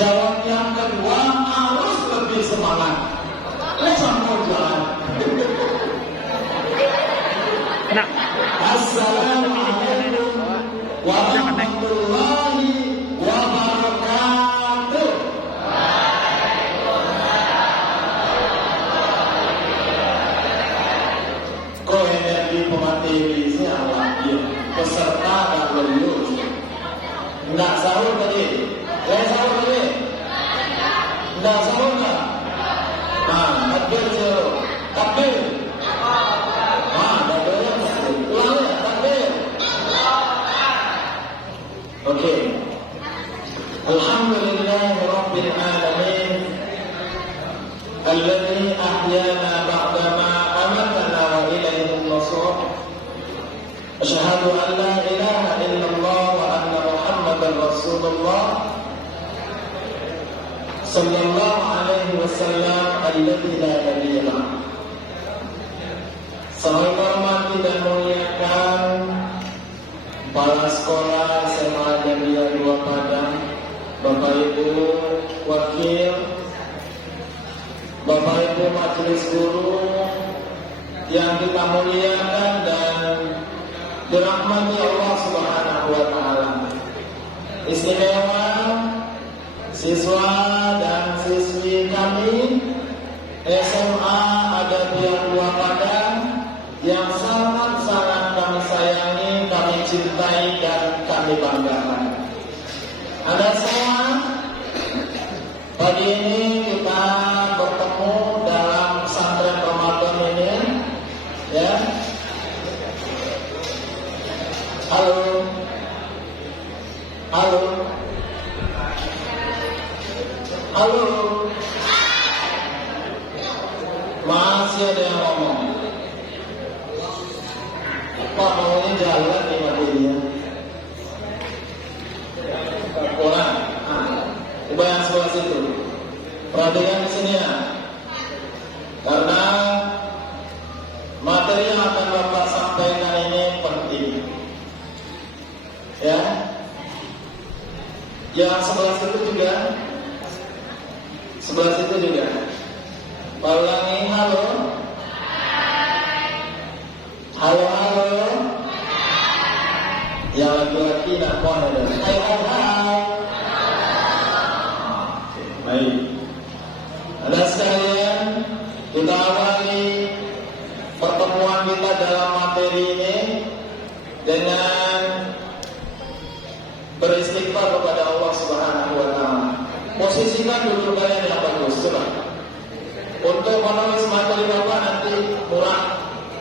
Jawab yang kedua harus lebih semangat. Mau jalan. Nah. Assalamualaikum warahmatullahi wabarakatuh. Kok energi pemateri siapa? Peserta dan lulus. Enggak sahur tadi. Sahur tadi. Enggak sahur enggak? Takbir zero. Takbir. Ulang ya, takbir. Oke. Alhamdulillahirabbil alamin. Alladzi ahyana ba'dama amatana wa ilaihin nusyur. Asyhadu an la ilaha illallah wa anna Muhammadar Rasulullah sallallahu alaihi wasallam alladzi la nabiyya lahu. Saya hormati dan muliakan kepala sekolah SMA Jamiah 2 Padang, Bapak Ibu Wakil, Bapak Ibu Majelis Guru yang kita muliakan dan dirahmati Allah Subhanahu wa taala. Istimewa siswa dan siswi kami SMA Adabiyah 2 Padang yang sangat-sangat kami sayangi, kami cintai dan kami banggakan. Anda semua, pagi ini kita bertemu dalam pesantren Ramadan ini, ya. Halo, halo, halo. Masih ada yang ngomong. Pak maunya jalan nih materinya. Kurang. Coba yang sebelah situ. Perhatikan di sini ya. Karena materi yang akan Bapak sampaikan ini penting. Ya. Yang sebelah situ juga. Sebelah situ juga. Pak ulangi, halo. Halo, halo. Yang laki-laki nak mohon ada. Hai, hai, hai. Baik. Ada sekalian, kita awali pertemuan kita dalam materi ini dengan beristighfar kepada Allah Subhanahu wa taala. Posisikan duduk kalian yang bagus, coba. Untuk menulis materi Bapak nanti murah.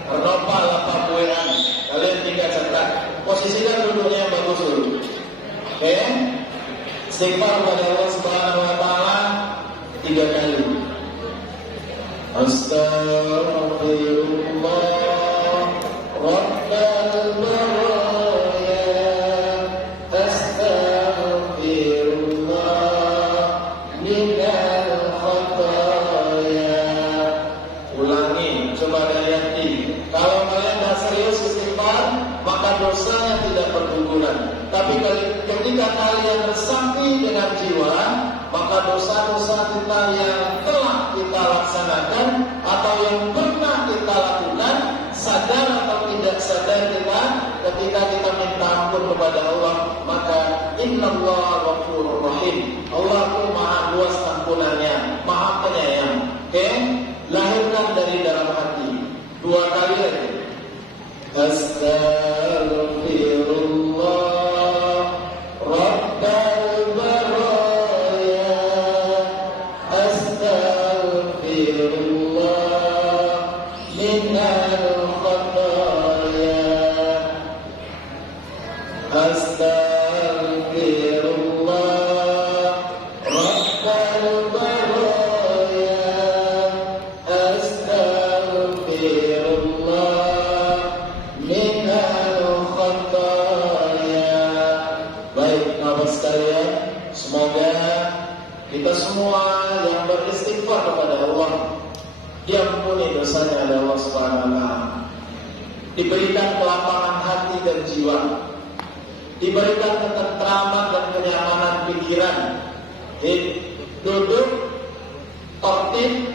Nopal apa buean, kalian tinggal cetak. Posisikan duduknya yang bagus dulu. Oke? Istighfar kepada Allah Subhanahu wa taala 3 kali. Astaghfirullah Rabbal baraya. Astaghfirullah minal khataya. Ulangi, coba dari hati. Kalau kalian tidak serius istighfar, maka dosanya tidak berguguran. Tapi ketika kalian resapi dengan jiwa, maka dosa-dosa kita yang telah kita laksanakan atau yang pernah kita lakukan, sadar atau tidak sadar kita, ketika kita minta ampun kepada Allah, maka innallaha ghafurur rahim. Allah itu maha luas ampunannya, maha penyayang. Oke? Lahirkan dari dalam hati 2 kali lagi. Astaghfirullah Rabbal baraya. Astaghfirullah minal khataya. Astaghfirullah Rabbal baraya. Astaghfirullah minal khataya. Baik, Bapak sekalian, semoga kita semua yang beristighfar kepada Allah diampuni dosanya oleh Allah Subhanahu wa taala. Diberikan kelapangan hati dan jiwa, diberikan ketentraman dan kenyamanan pikiran, Duduk, tertib,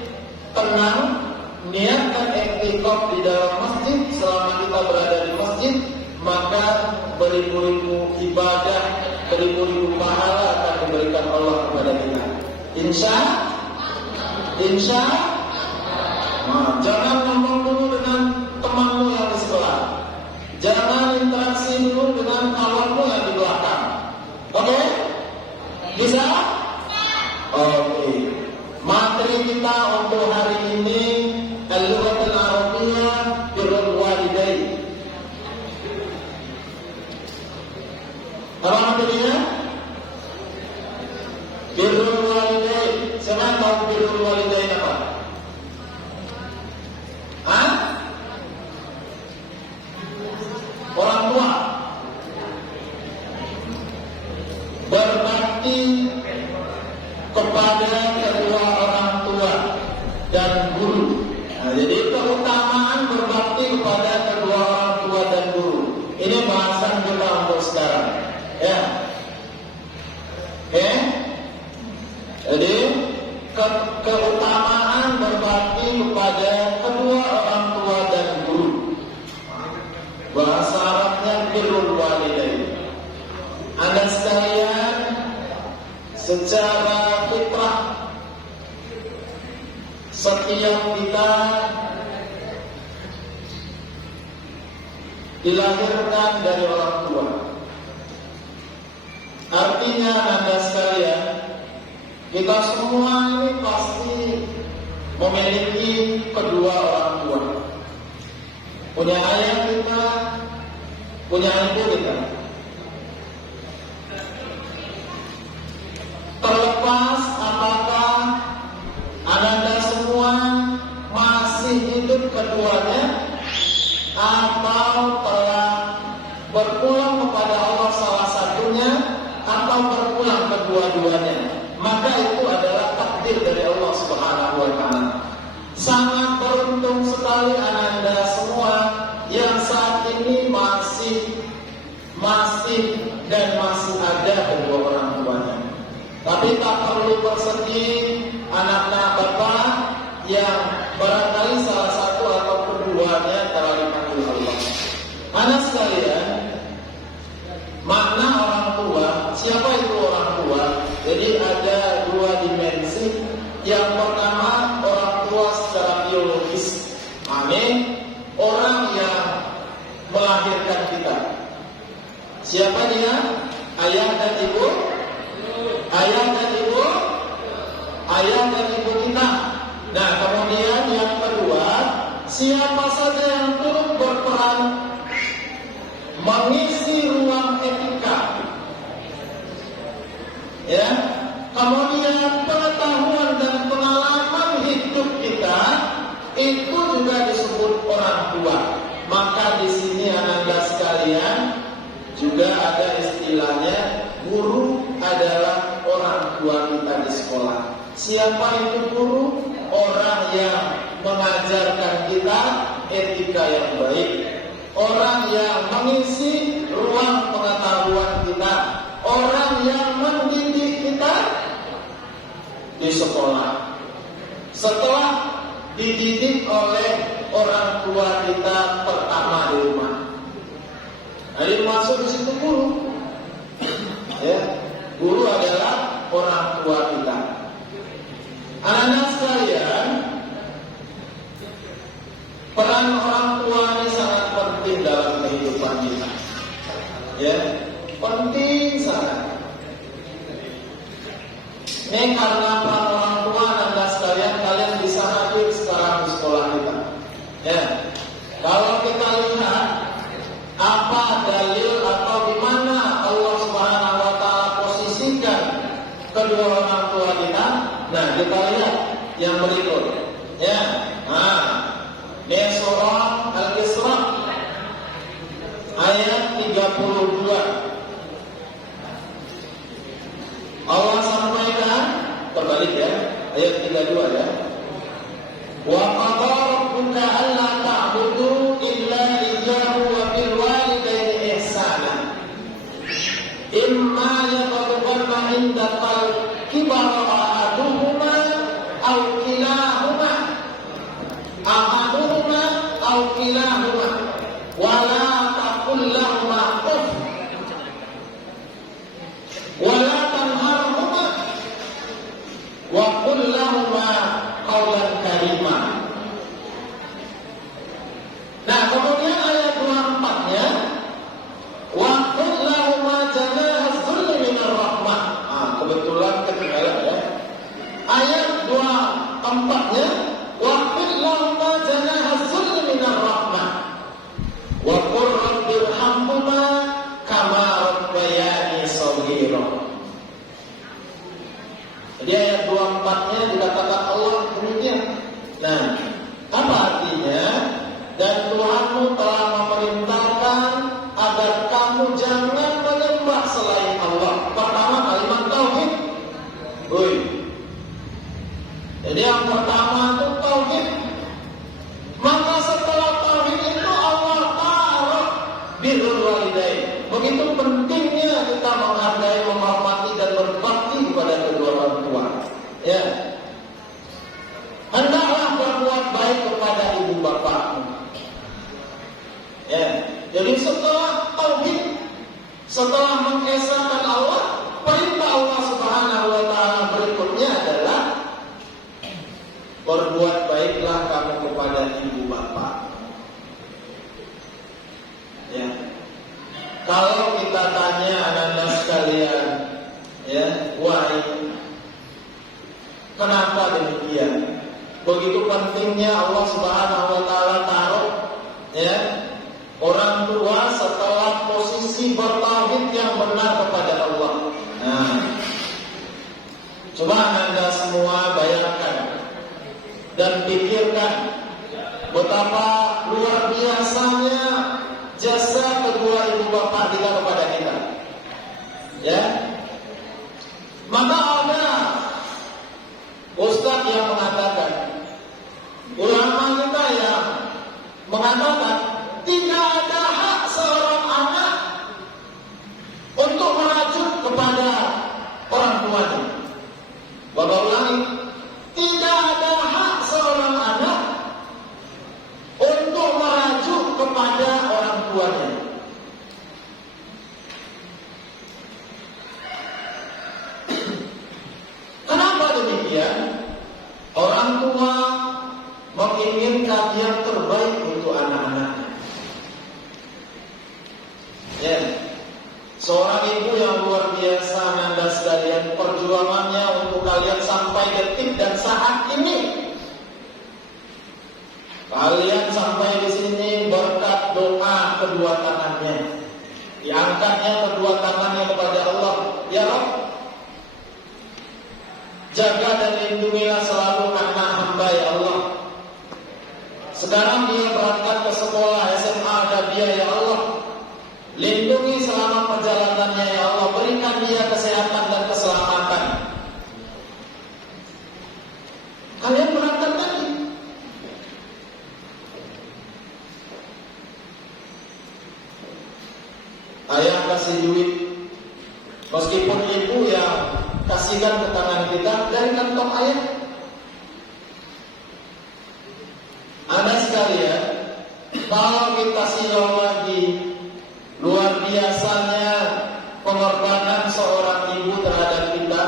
tenang, niatkan i'tikaf di dalam masjid. Selama kita berada di masjid, maka beribu-ribu ibadah, beribu-ribu pahala akan diberikan Allah kepada kita. Insya. Nah, jangan ngomong dulu dengan temanmu yang di sebelah. Jangan interaksi dulu dengan kawanmu yang di belakang. Oke? Bisa? Oke. Materi kita untuk hari ini Al-Lughatul Arabiyyah birrul walidain. Apa materinya? Birrul walidain. Siapa tahu birrul walidain apa? Hah? Orang tua. Berbakti kepada kedua orang tua dan guru. Nah, jadi keutamaan berbakti kepada kedua orang tua dan guru. Ini bahasan kita untuk sekarang. Ya. Oke. Jadi keutamaan berbakti kepada kedua orang tua dan guru. Bahasa Arabnya birrul walidain. Anda sekalian, secara fitrah setiap kita dilahirkan dari orang tua. Artinya Anda sekalian, kita semua ini pasti memiliki kedua orang tua. Punya ayah kita, punya ibu kita. Terlepas apakah Anda semua masih hidup keduanya atau telah berpulang kepada Allah salah satunya atau berpulang kedua-duanya, maka itu adalah takdir dari Allah Subhanahu wa Ta'ala. Sangat beruntung sekali Anda semua yang saat ini masih ada kedua orang tuanya. Tapi tak perlu bersedih anak-anak Bapak yang barangkali salah satu atau keduanya telah dipanggil Allah. Anak sekalian, makna orang tua, siapa itu orang tua? Jadi ada dua dimensi. Yang pertama orang tua secara biologis. Amin. Orang yang melahirkan kita. Siapa dia? Ayah dan ibu. Ayah dan ibu kita. Nah, kemudian yang kedua, siapa saja yang turut berperan mengisi ruang etika. Ya. Kemudian pengetahuan dan pengalaman hidup kita itu juga disebut orang tua. Maka di sini Anda sekalian juga ada istilahnya, guru adalah orang tua kita di sekolah. Siapa itu guru? Orang yang mengajarkan kita etika yang baik. Orang yang mengisi ruang pengetahuan kita. Orang yang mendidik kita di sekolah. Setelah dididik oleh orang tua kita pertama di rumah. Jadi masuk di situ guru. Ya, guru adalah orang tua kita. Anak-anak sekalian, peran orang tua ini sangat penting dalam kehidupan kita. Ya, penting sangat. Ini karena peran orang tua, Anda sekalian, kalian bisa hadir sekarang di sekolah kita. Ya, kalau kita lihat apa dalil atau di mana Allah Subhanahu wa Ta'ala posisikan kedua orang tua kita. Nah, kita lihat yang berikut. Ya, ini surah Al-Isra ayat 32. Allah sampaikan, terbalik ya, ayat 32 ya. Wa qadha rabbuka alla ta'budu illa iyyahu wa bil walidayni ihsana. Imma yablughanna indakal kibara ahaduhuma aw kilahuma wala taqul lahuma uff wala tanharhuma wa qul lahuma qawlan karima. Nah, kemudian ayat 24-nya wa qul lahuma janahaz dhulli minar rahmah. Kebetulan ketinggalan ya. Ayat 24-nya wa qul lahuma janahaz dhulli minar rahmah wa qur rabbirhamhuma kama rabbayani shaghira. Jadi ayat 24-nya dikatakan Allah demikian. Nah, apa artinya? Dan Tuhanmu telah memerintahkan agar kamu jangan menyembah selain Allah. Pertama kalimat tauhid. Jadi yang pertama itu tauhid. Maka setelah tauhid itu Allah taruh birrul walidain. Begitu pentingnya kita menghargai, menghormati dan berbakti kepada kedua orang tua. Ya. Hendaklah berbuat baik kepada ibu bapakmu. Ya. Jadi setelah tauhid, setelah mengesahkan Allah, perintah Allah Subhanahu wa taala berikutnya adalah berbuat baiklah kamu kepada ibu bapak. Ya. Kalau kita tanya anak-anak sekalian, ya, wahai, kenapa demikian? Begitu pentingnya Allah Subhanahu wa taala taruh, ya, orang tua setelah posisi bertauhid yang benar kepada Allah. Nah, coba Anda semua bayangkan dan pikirkan betapa luar biasanya jasa kedua ibu bapak kita kepada kita. Ya. Maka ada ustaz yang mengatakan, ulama kita yang mengatakan tidak ada hak seorang anak untuk merujuk kepada orang tuanya. Bapak ulangi, tidak ada hak seorang anak untuk merujuk kepada orang tuanya. Kenapa demikian? Orang tua menginginkan yang terbaik untuk anak-anaknya. Ya, seorang ibu yang luar biasa, Anda sekalian, perjuangannya untuk kalian sampai detik dan saat ini. Kalian sampai di sini berkat doa kedua tangannya, diangkatnya kedua tangannya kepada Allah. Ya Rabb, jaga dan lindungilah selalu anak hamba ya Allah. Sekarang dia berangkat ke sekolah SMA Adabiyah ya Allah. Lindungi selama perjalanannya ya Allah. Berikan dia kesehatan dan keselamatan. Kalian berangkat tadi. Ayah kasih duit. Meskipun ibu yang kasihkan ke tangan kita dari kantong ayah. Anda sekalian, kalau kita silau lagi luar biasanya pengorbanan seorang ibu terhadap kita.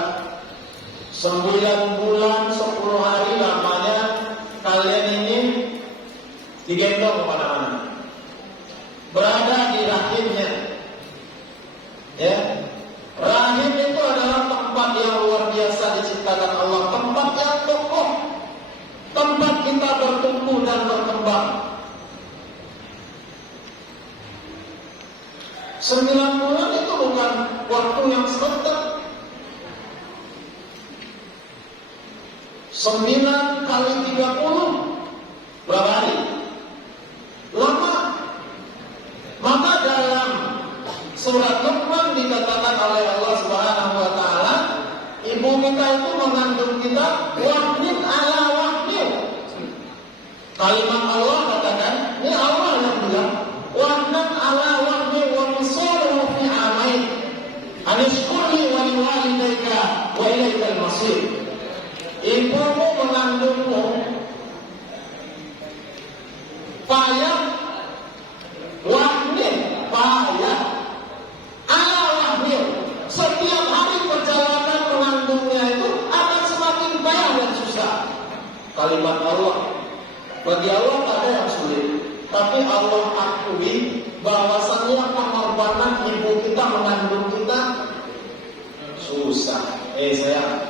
9 bulan 10 hari lamanya kalian ini digendong kemana-mana, berada di rahimnya. Ya, rahim itu adalah tempat yang luar biasa diciptakan Allah, tempat yang kokoh, tempat kita bertumbuh dan berkembang. 9 bulan itu bukan waktu yang sebentar. 9 kali 30 berapa hari? Lama. Maka dalam surat Luqman dikatakan oleh Allah Subhanahu wa taala, ibu kita itu mengandung kita wahnin ala wahnin. Kalimat Allah katakan, ini Allah yang bilang, wahnan ala wahnin wa misaluhu fi amain. Anishkurli wa liwalidayka wa ilaikal muslim. Ibumu mengandungmu, payah, wahmin, payah, ala wahmin. Setiap hari perjalanan mengandungnya itu akan semakin payah dan susah. Kalimat Allah, bagi Allah tak ada yang sulit. Tapi Allah akui bahwasannya pengorbanan ibu kita mengandung kita susah. Sayang,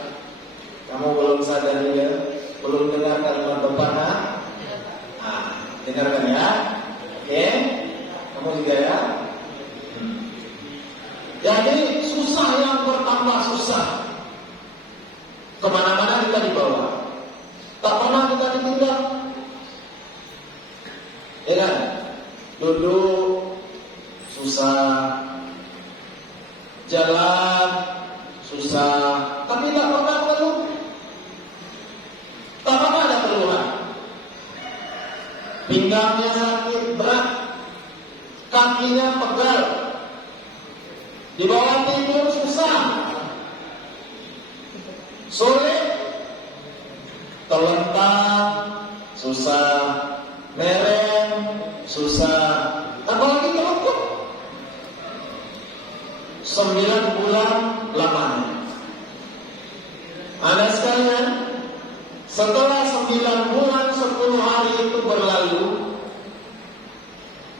kamu belum sadar juga, belum dengar kalimat Bapak? Dengarkan ya. Oke, kamu juga ya. Jadi susah yang bertambah susah. Kemana-mana kita dibawa, tak pernah kita ditinggal. Ya kan? Duduk susah, jalan susah, tapi tak pernah keluh. Tak pernah ada keluhan. Pinggangnya sakit berat, kakinya pegal, dibawa tidur susah, sulit, terlentang susah, merem susah, apalagi kelupuk. 9 bulan lamanya. Anda sekalian, setelah 9 bulan 10 hari itu berlalu,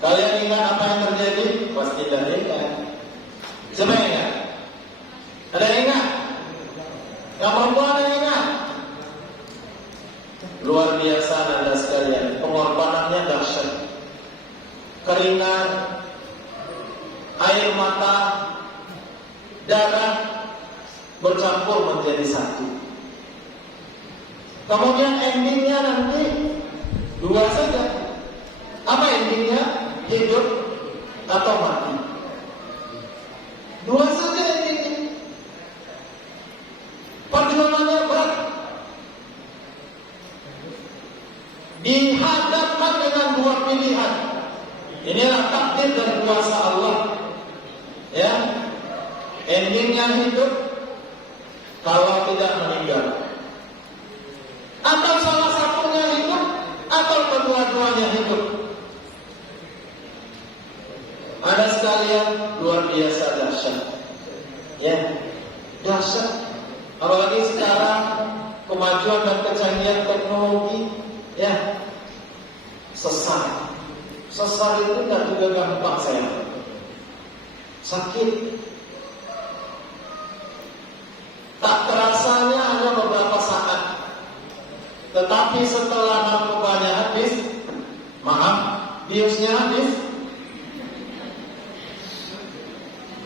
kalian ingat apa yang terjadi? Pasti tidak ingat. Siapa yang ingat? Ada yang ingat? Yang perempuan ada yang ingat? Luar biasa Anda sekalian, pengorbanannya dahsyat. Keringat, air mata, darah bercampur menjadi satu. Kemudian endingnya nanti 2 saja. Apa endingnya? Hidup atau mati. 2 saja endingnya. Perjuangannya berat. Dihadapkan dengan 2 pilihan. Inilah takdir dan kuasa Allah. Ya, endingnya hidup kalau tidak meninggal. Atau salah satunya hidup, atau kedua-duanya hidup. Ada sekalian luar biasa dahsyat. Ya, dahsyat. Apalagi sekarang kemajuan dan kecanggihan teknologi, ya, sesar. Sesar itu tidak juga gampang saya. Sakit. Tak terasanya hanya beberapa saat. Tetapi setelah narkobanya habis, biusnya habis,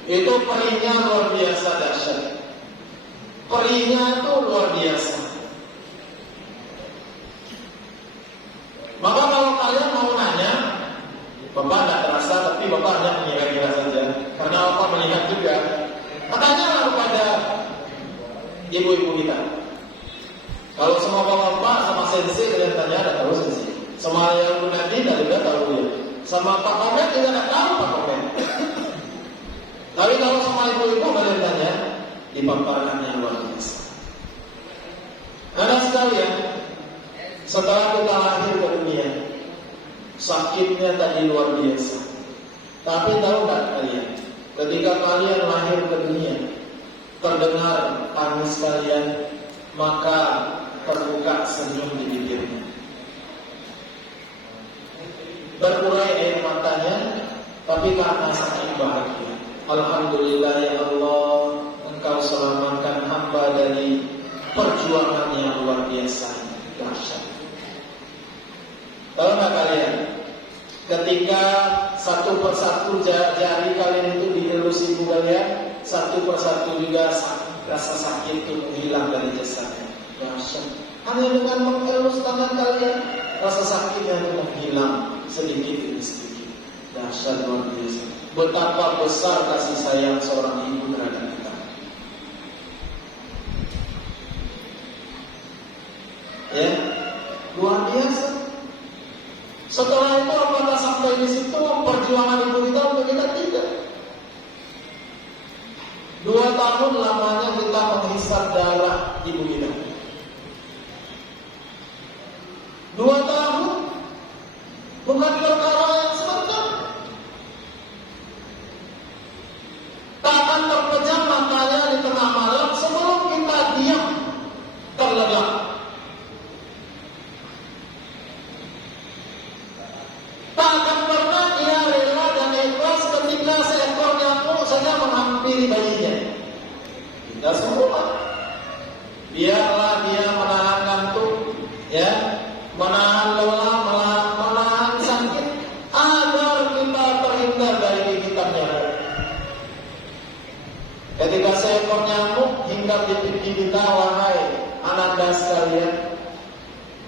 itu perihnya luar biasa dahsyat. Perihnya itu luar biasa. Maka kalau kalian mau nanya, Bapak tidak terasa, tapi Bapak hanya mengira-ngira saja. Karena Bapak melihat juga. Tanyalah kepada ibu-ibu kita. Kalau semua bapak sama sensei kalian tanya, ada tahu sensei. Sama yang Nabi tidak tahu ya. Sama Pak Komen tidak ada tahu Pak Komen. Tapi kalau sama ibu-ibu kalian tanya, dipaparkan yang luar biasa. Ada sekalian, setelah kita lahir ke dunia, sakitnya tadi luar biasa. Tapi tahu tak kalian, ketika kalian lahir ke dunia, terdengar tangis kalian, maka terbuka senyum di bibirnya. Berurai air matanya, tapi karena saking bahagia. Alhamdulillah ya Allah, Engkau selamatkan hamba dari perjuangan yang luar biasa, dahsyat. Tahu tak kalian, ketika satu persatu jari kalian itu dielus ibu kalian, satu persatu juga rasa sakit itu menghilang dari jasadnya. Dahsyat. Hanya dengan mengelus tangan kalian, rasa sakitnya itu menghilang sedikit demi sedikit. Dahsyat luar biasa. Betapa besar kasih sayang seorang ibu terhadap kita. Ya, luar biasa. Setelah itu apakah sampai di situ perjuangan ibu kita untuk kita? Tidak. 2 tahun lamanya kita menghisap darah ibu kita. 2 tahun bukan perkara yang sebentar. Tak akan terpejam matanya di tengah malam sebelum kita diam terlelap. Tak akan pernah dia rela dan ikhlas ketika seekor nyamuk saja menghampiri bayinya. Kita semua, biarlah dia menahan ngantuk, ya, menahan lelah, menahan sakit, agar kita terhindar dari gigitan nyamuk. Ketika seekor nyamuk hinggap di pipi kita, wahai ananda sekalian,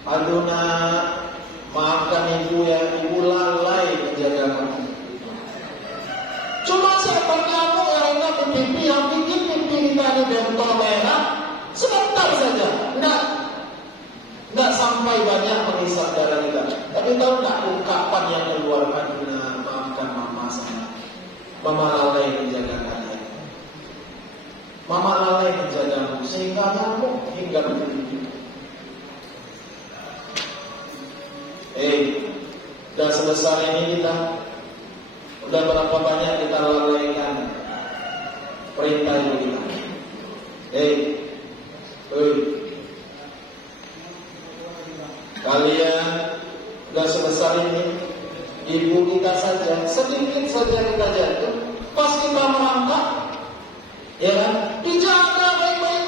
aduh nak, maafkan ibu ya, ibu lalai menjaga kamu. Cuma seekor nyamuk yang hinggap di pipi, yang bikin pipi kita ini bentol merah, sebentar saja, enggak sampai banyak menghisap darah kita. Tapi tahu enggak ungkapan yang keluar, aduh nak, maafkan mama sama, mama lalai menjaga kalian. Mama lalai menjagamu sehingga nyamuk hingga berhenti. Udah sebesar ini kita, udah berapa banyak kita lalaikan perintah ibu kita. Kalian udah sebesar ini, ibu kita saja sedikit saja kita jatuh, pas kita merangkak, ya kan? Dijaga baik-baik.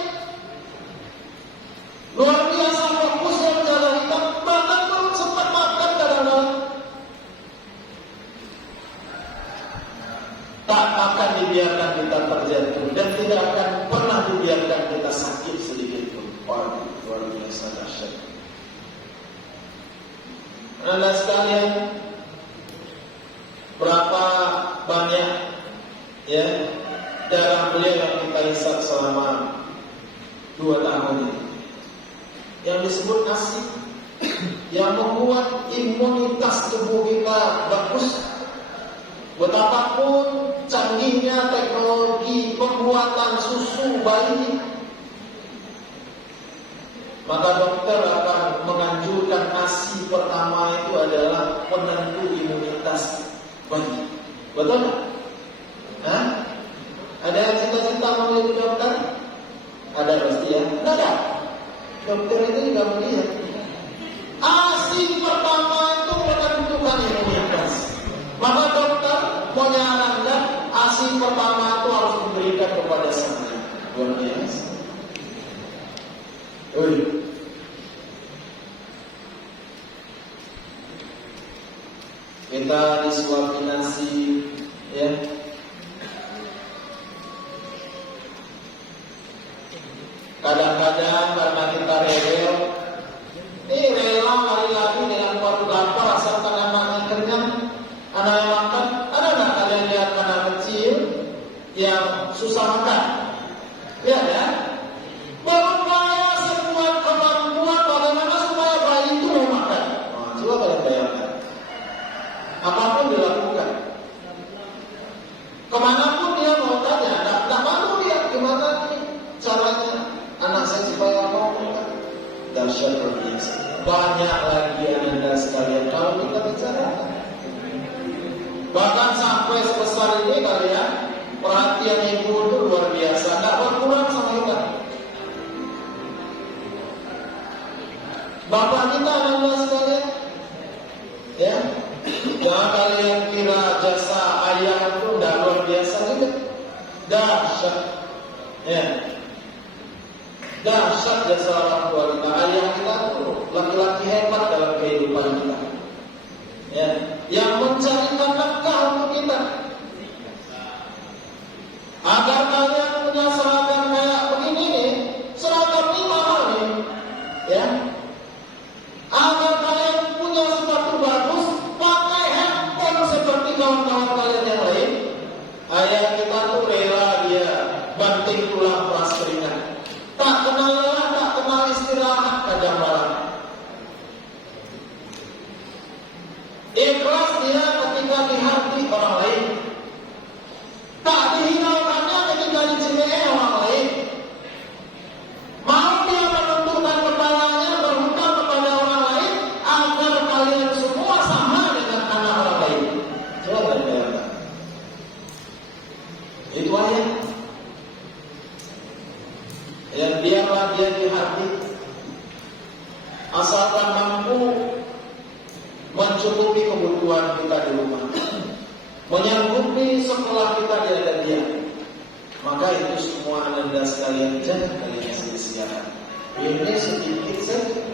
Luar biasa fokusnya menjaga kita, bahkan belum sempat makan kadang-kadang. Tak akan dibiarkan kita terjatuh dan tidak akan pernah dibiarkan kita sakit sedikit pun. Waduh, luar biasa dahsyat. Anda sekalian, berapa banyak ya darah beliau yang kita hisap selama 2 tahun ini, yang disebut ASI, yang membuat imunitas tubuh kita bagus. Betapapun canggihnya teknologi pembuatan susu bayi, maka dokter akan menganjurkan ASI pertama itu adalah penentu imunitas bayi. Betul nggak? Hah? Ada yang cita-cita mau jadi dokter? Ada pasti ya? Tidak ada. Dokter itu juga melihat ASI pertama itu menentukan imunitas. Maka dokter menyarankan ASI pertama itu harus diberikan kepada sang anak. Luar biasa. Kita disuapi nasi, ya. Kadang-kadang karena kita rewel, rela lari-lari dengan perut lapar asalkan anaknya kenyang, anaknya makan. Ada nggak kalian lihat anak kecil yang susah makan? Lihat ya, berupaya sekuat kemampuan bagaimana supaya bayi itu mau makan. Coba kalian bayangkan, apapun dilakukan, kemanapun dia mau tanya, tak malu dia gimana nih caranya anak saya supaya mau makan. Dahsyat luar biasa. Banyak lagi Anda sekalian kalau kita bicarakan. Bahkan sampai sebesar ini kalian, perhatian ibu itu luar biasa, tidak berkurang sama kita. Bapak kita Anda sekalian, ya, jangan kalian kira jasa ayah itu tidak luar biasa juga. Dahsyat, ya. Dahsyat jasa orang tua kita. Ayah kita itu laki-laki hebat dalam kehidupan kita, ya, yang mencarikan nafkah untuk kita. Agar kalian punya seragam kayak begini nih, seragam ini mahal nih, ya. Agar kalian punya sepatu bagus, pakai handphone seperti kawan-kawan kalian yang lain. Ayah kita tuh rela dia banting tulang peras keringat, tak kenal lelah, tak kenal istirahat kadang malam. Ikhlas dia ketika di hati biarlah dia di hati, asalkan mampu mencukupi kebutuhan kita di rumah, menyanggupi sekolah kita di ada dia, maka itu semua Anda sekalian jangan kalian sia-siakan. Ini sedikit saja.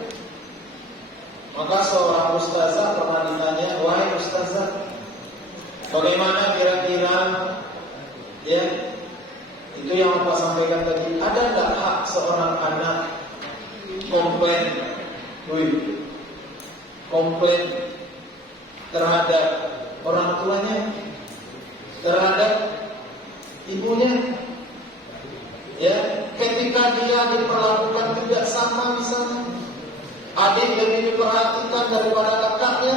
Maka seorang ustazah pernah ditanya, wahai ustazah, bagaimana kira-kira ya itu yang Bapak sampaikan tadi, ada nggak hak seorang anak komplain terhadap orang tuanya, terhadap ibunya, ya, ketika dia diperlakukan tidak sama misalnya, adik lebih diperhatikan daripada kakaknya,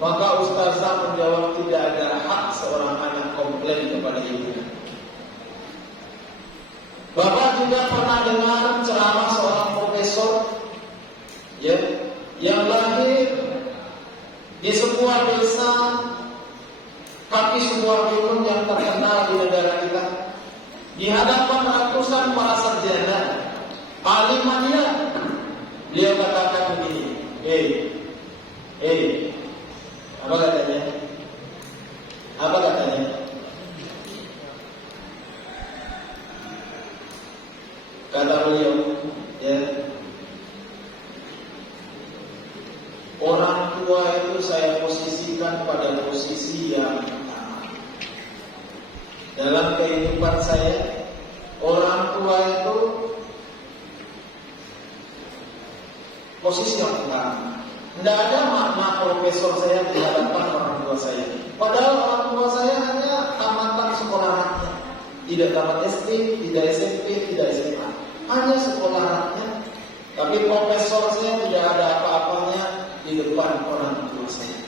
maka ustazah menjawab tidak ada hak seorang anak komplain kepada ibunya. Bapak juga pernah dengar ceramah seorang profesor, ya, yang lahir di sebuah desa kaki sebuah gunung yang terkenal di negara kita, di hadapan ratusan para sarjana ahli mania. Dia katakan begini, apa katanya? Apa katanya? Kata beliau, ya, orang tua itu saya posisikan pada posisi yang utama dalam kehidupan saya. Orang tua itu posisi yang utama. Tidak ada makna profesor saya di hadapan orang tua saya. Padahal orang tua saya hanya tamatan sekolah rakyat, tidak tamat SD, tidak SMP, tidak SMA, hanya sekolah rakyat. Tapi profesor saya tidak ada apa-apanya di depan orang tua saya.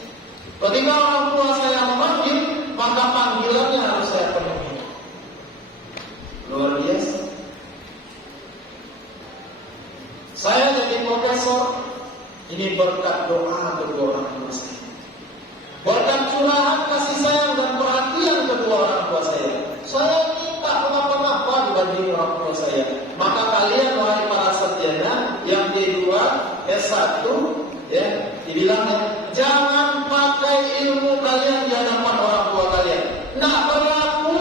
Ketika orang tua saya memanggil, maka panggilannya harus saya penuhi. Luar biasa. Saya jadi profesor ini berkat doa kedua orang tua saya, berkat curahan kasih sayang dan perhatian kedua orang tua saya. Saya minta kenapa-napa dibanding orang tua saya. Maka kalian wahai para sarjana yang D2, S1, ya, dibilangnya jangan pakai ilmu kalian di hadapan orang tua kalian. Nak berlaku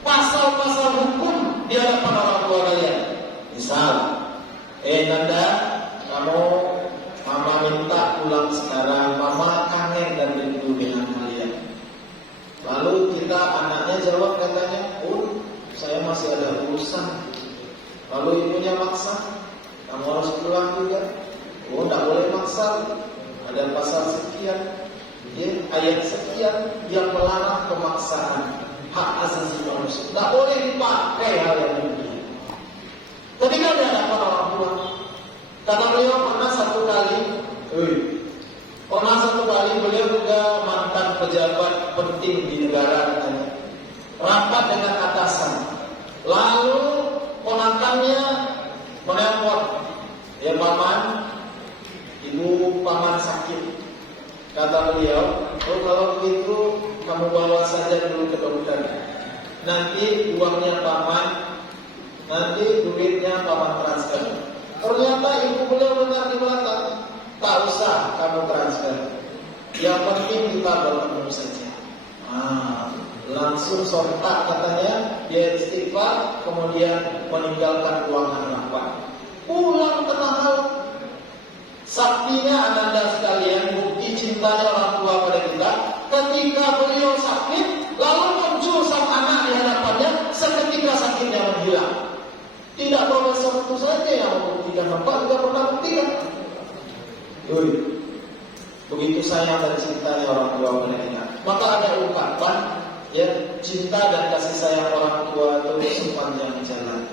pasal-pasal hukum di hadapan orang tua kalian. Misal, Nanda, kamu mama minta pulang sekarang, mama kangen dan rindu dengan kalian. Lalu kita anaknya jawab katanya, saya masih ada urusan. Lalu ibunya maksa, kamu harus pulang juga. Tidak boleh maksa. Ada pasal sekian, ya, ayat sekian yang melarang pemaksaan hak asasi manusia. Tidak boleh dipakai hal yang demikian. Ketika dia dapat orang tua, kata beliau pernah satu kali beliau juga mantan pejabat penting di negara katanya, rapat dengan atasan. Lalu ponakannya menelpon, ya paman, ibu paman sakit. Kata beliau, kalau begitu kamu bawa saja dulu ke dokter. Nanti uangnya paman, nanti duitnya paman transfer. Ternyata ibu beliau dengar di belakang, tak usah kamu transfer, yang penting kita bertemu saja. Langsung sontak katanya, dia istighfar, kemudian meninggalkan ruangan rapat. Pulang tengah malam. Saktinya ananda sekalian, bukti cintanya orang tua pada kita. Ketika beliau sakit, lalu muncul sang anak di hadapannya, seketika sakitnya menghilang. Tidak profesor itu saja yang membuktikan, Bapak juga pernah buktikan. Begitu sayang dan cintanya orang tua pada kita. Maka ada ungkapan, ya, cinta dan kasih sayang orang tua itu sepanjang jalan.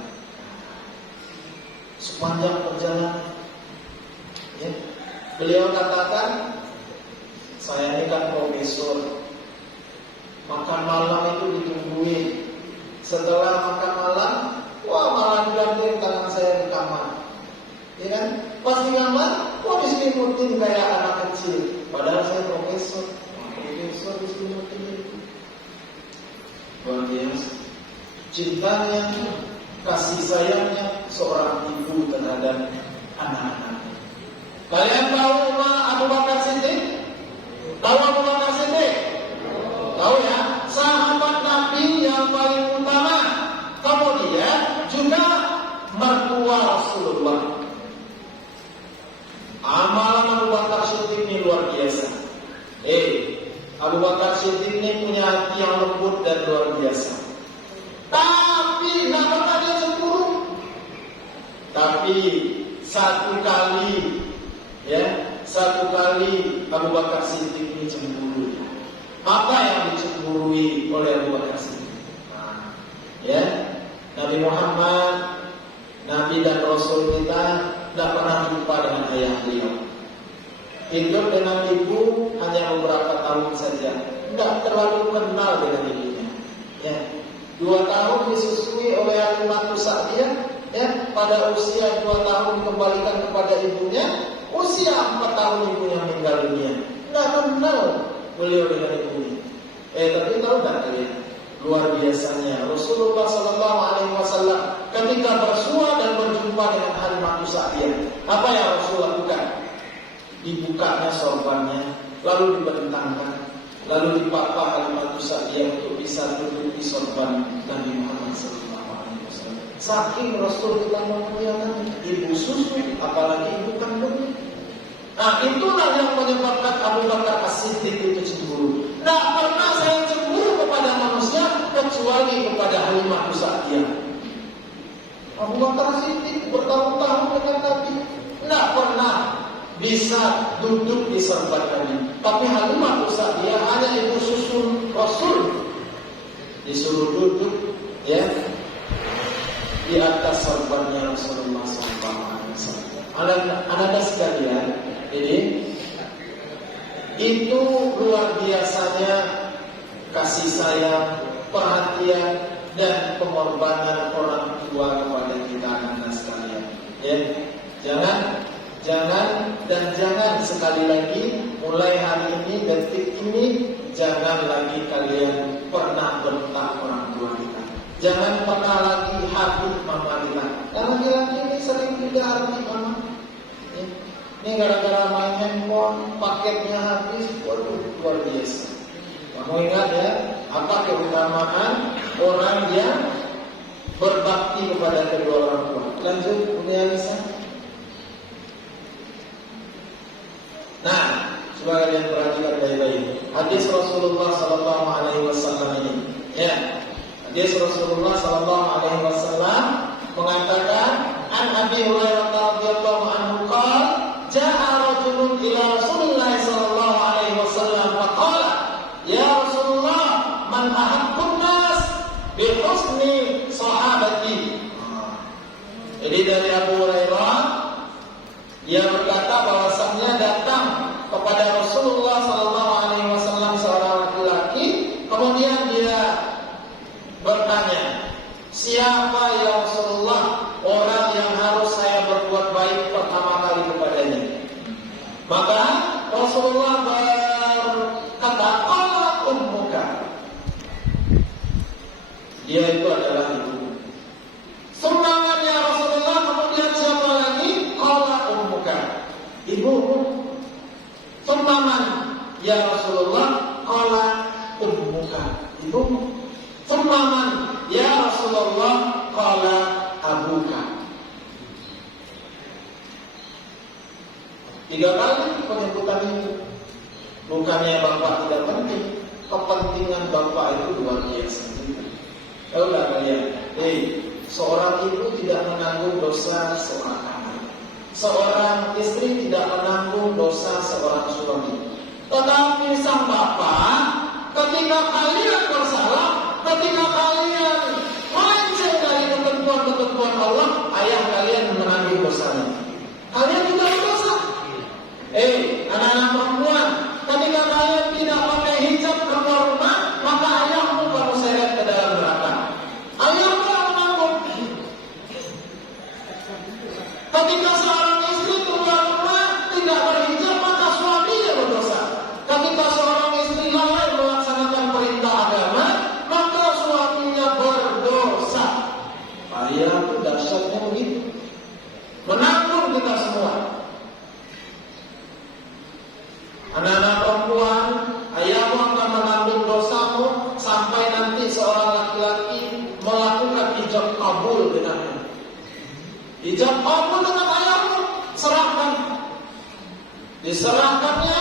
Sepanjang perjalanan, ya. Beliau katakan, saya ini kan profesor, makan malam itu ditungguin. Setelah makan malam, malah digantung tangan saya di kamar, ya kan? Pas di kamar, diselimutin kayak anak kecil. Padahal saya profesor diselimutin. Luar biasa. Cintanya, kasih sayangnya seorang ibu terhadap anak-anaknya. Kalian tahu Abu Bakar Siddiq? Tahu Abu Bakar Siddiq? Tahu ya? Sahabat Nabi yang paling utama. Kemudian juga mertua Rasulullah. Amalan Abu Bakar Siddiq ini luar biasa. Abu Bakar Siddiq ini punya hati yang lembut dan luar biasa. Tapi nggak pernah dia cemburu. Tapi satu kali Abu Bakar Siddiq ini cemburu. Apa yang dicemburui oleh Abu Bakar Siddiq? Nabi Muhammad, Nabi dan Rasul kita tidak pernah jumpa dengan ayah beliau. Hidup dengan ibu hanya beberapa tahun saja, tidak terlalu kenal dengan ibunya. 2 tahun disusui oleh Halimah Sa'diyah, pada usia 2 tahun dikembalikan kepada ibunya, usia 4 tahun ibunya meninggal dunia. Tidak kenal beliau dengan ibunya. Tapi tahu tak kalian? Luar biasanya Rasulullah SAW ketika bersua dan berjumpa dengan Halimah Sa'diyah, apa yang Rasul lakukan? Dibukanya sorbannya, lalu dibentangkan, lalu dipapah Halimah Sa'diyah untuk bisa duduk di sorban Nabi Muhammad SAW. Saking Rasul kita memuliakan ibu susu, apalagi ibu kandungnya. Nah, itulah yang menyebabkan Abu Bakar As-Siddiq itu cemburu. Tidak pernah saya cemburu kepada manusia kecuali kepada Halimah Sa'diyah. Abu Bakar As-Siddiq bertahun-tahun dengan Nabi, tidak pernah bisa duduk di sorban Nabi. Tapi Halimah Sa'diyah hanya ibu susu Rasul, disuruh duduk di atas sorbannya Rasulullah SAW. Anak-anak sekalian, itu luar biasanya kasih sayang, perhatian dan pengorbanan orang tua kepada kita anak-anak sekalian. Jangan sekali lagi mulai hari ini, detik ini, jangan lagi kalian pernah bentak orang tua kita. Jangan pernah lagi habis mama kita. Karena laki-laki ini sering tidak habis mama. Ini gara-gara main handphone, paketnya habis, waduh luar biasa. Kamu ingat apa keutamaan orang yang berbakti kepada kedua orang tua. Lanjut, Bunda Alisa. Nah, coba kalian perhatikan baik-baik. Hadis Rasulullah SAW ini. Hadis Rasulullah SAW mengatakan, An Abi Hurairah radhiyallahu anhu qala, ja'a rajulun ila Rasulillah sallallahu alaihi wasallam faqala, ya Rasulullah, man ahabbun nas bi husni sahabati. Jadi dari Abu Hurairah, dia berkata bahwasannya datang kepada Rasulullah sallallahu alaihi wasallam seorang laki-laki, kemudian dia bertanya, siapa ya Rasulullah orang yang harus saya berbuat baik pertama kali kepadanya? Maka Rasulullah berkata, qala ummuka. Dia itu adalah ibu. Sumbangannya Rasulullah, kemudian siapa lagi? Qala ummuka. Ibumu. Sumbangan ya Rasulullah, qala ummuka. Ibumu. Sumbangan ya Rasulullah, qala abuka. 3 kali penyebutan itu. Bukannya bapak tidak penting, kepentingan bapak itu luar biasa. Tahulah kalian, seorang ibu tidak menanggung dosa seorang anak, seorang istri tidak menanggung dosa seorang suami. Tetapi sang bapak, ketika kalian bersalah, ketika kalian melenceng dari ketentuan-ketentuan Allah, ayah kalian menanggung dosanya. Kalian juga berdosa. Anak-anak perempuan, ketika kalian tidak pakai hijab keluar rumah, maka ayahmu kamu seret ke dalam neraka. Ayahmu yang menanggung. Ketika seorang istri keluar rumah tidak berhijab, maka suaminya berdosa. Ketika seorang istri lalai melaksanakan perintah agama, maka suaminya berdosa. Ayah itu dahsyatnya begitu. Anak-anak perempuan, ayahmu akan menanggung dosamu sampai nanti seorang laki-laki melakukan ijab kabul denganmu. Ijab kabul dengan ayahmu, serahkan. Diserahkannya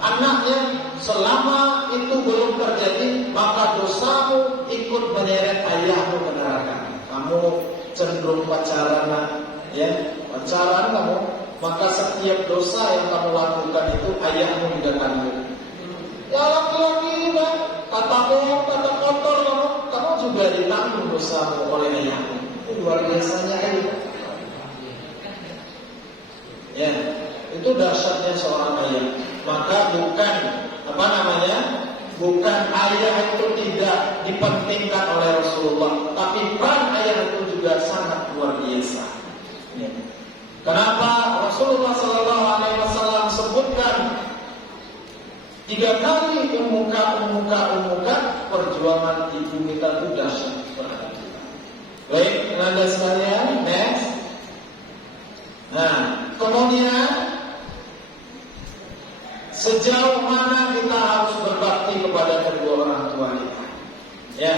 anaknya, selama itu belum terjadi, maka dosamu ikut menyeret ayahmu ke neraka. Kamu cenderung pacaran, ya, pacaran kamu, maka setiap dosa yang kamu lakukan itu ayahmu juga tanggung. Ya laki-laki, kata kotor kamu juga ditanggung dosamu oleh ayahmu. Itu luar biasanya ini. Ya, itu dahsyatnya seorang ayah. Maka bukan bukan ayah itu tidak dipentingkan oleh Rasulullah, tapi peran ayah itu juga sangat luar biasa. Ya. Kenapa Rasulullah SAW sebutkan 3 kali umuka perjuangan ibu kita itu dahsyat berhati kita. Baik, Anda sekalian, next. Nah, kemudian sejauh mana kita harus berbakti kepada kedua orang tua kita? Ya.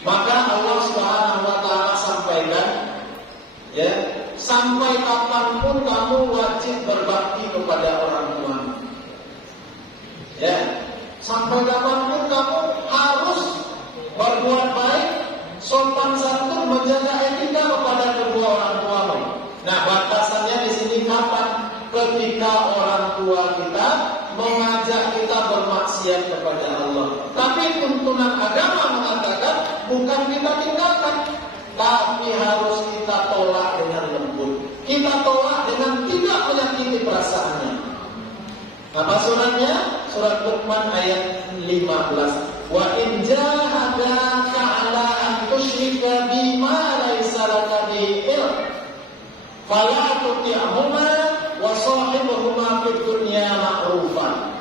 Maka Allah Subhanahu wa taala sampaikan, ya, sampai kapanpun kamu wajib berbakti kepada orang tua. Ya, sampai kapanpun kamu harus berbuat baik, sopan santun, menjaga etika kepada kedua orang tuamu. Nah, batasannya di sini kapan? Ketika orang tua kita mengajak kita bermaksiat kepada Allah. Tapi tuntunan agama mengatakan bukan kita tinggalkan, tapi harus kita tolak dengan lembut. Kita tolak dengan tidak menyakiti perasaannya. Apa suratnya? Surat Luqman ayat 15. Wa in jahadaka 'ala an tusyrika bima laysa laka bihi ilm fala tuti'huma wa sahibuhuma fid dunya ma'rufan.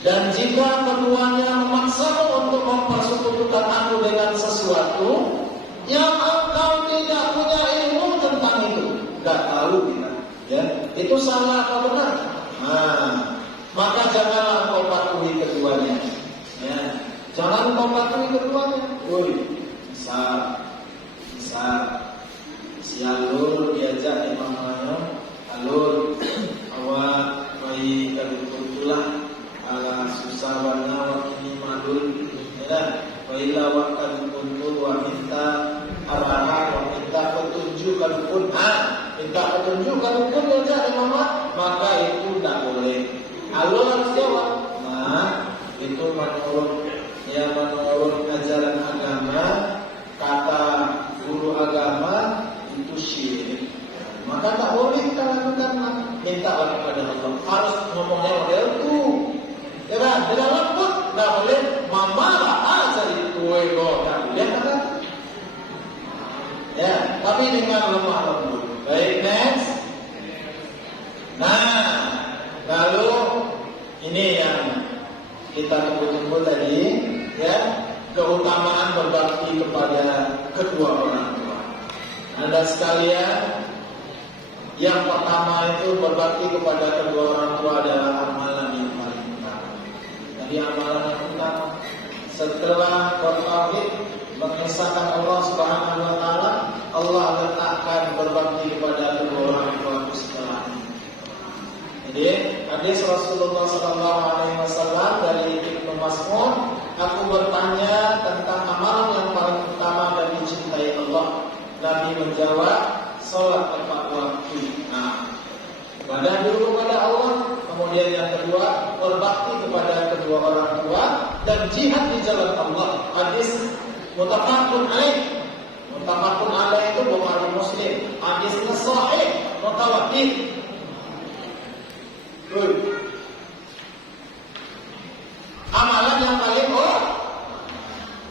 Dan jika keduanya memaksamu untuk mempersekutukan aku dengan sesuatu yang engkau tidak punya ilmu tentang itu, enggak tahu kita, ya, itu salah atau benar? Maka janganlah engkau patuhi keduanya. Ya, jangan engkau patuhi keduanya. Bisa si alur diajak Imam Manom, alur awak bayi kebetulan ala susah warna wakini madul, ya, bayilah waktu kuntul wa minta arahan wa minta petunjuk kalupun minta petunjuk kalupun diajak Imam, maka itu tidak boleh. Alur harus jawab. Itu menurut ajaran agama, kata guru agama itu syirik. Maka tak boleh kita lakukan. Minta kepada Allah. Harus ngomongnya model itu. Ya kan? Tidak lembut. Tak boleh. Mama lah cari kue kok. Tak boleh kata. Ya. Tapi dengan lemah lembut. Baik, next. Nah, lalu ini yang kita tunggu-tunggu tadi, ya, keutamaan berbakti kepada kedua orang tua. Anda sekalian, yang pertama itu berbakti kepada kedua orang tua adalah amalan yang paling utama. Jadi amalan yang utama setelah bertauhid, mengesahkan Allah Subhanahu wa taala, Allah letakkan berbakti kepada kedua orang tua itu setelah ini. Jadi hadis Rasulullah SAW dari Ibnu Mas'ud, aku bertanya tentang amalan yang paling utama dan dicintai Allah. Nabi menjawab, salat 4 waktu. Ibadah dulu kepada Allah. Kemudian yang kedua, berbakti kepada kedua orang tua dan jihad di jalan Allah. Hadis muttafaqun alaih. Muttafaqun alaih itu Bukhari Muslim. Hadisnya sahih, mutawatir. Amalan yang paling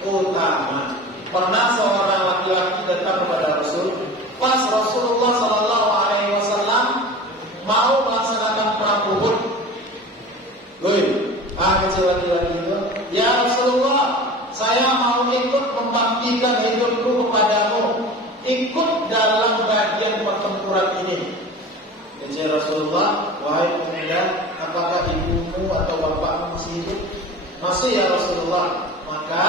utama. Pernah seorang laki-laki datang kepada Rasul. Pas Rasulullah SAW mau melaksanakan perang Uhud. Kecil laki-laki itu, ya Rasulullah, saya mau ikut membaktikan hidupku kepadamu, ikut dalam bagian pertempuran ini. Kata Rasulullah, wahai pemuda, apakah ibumu atau bapakmu masih hidup? Masih ya Rasulullah. Maka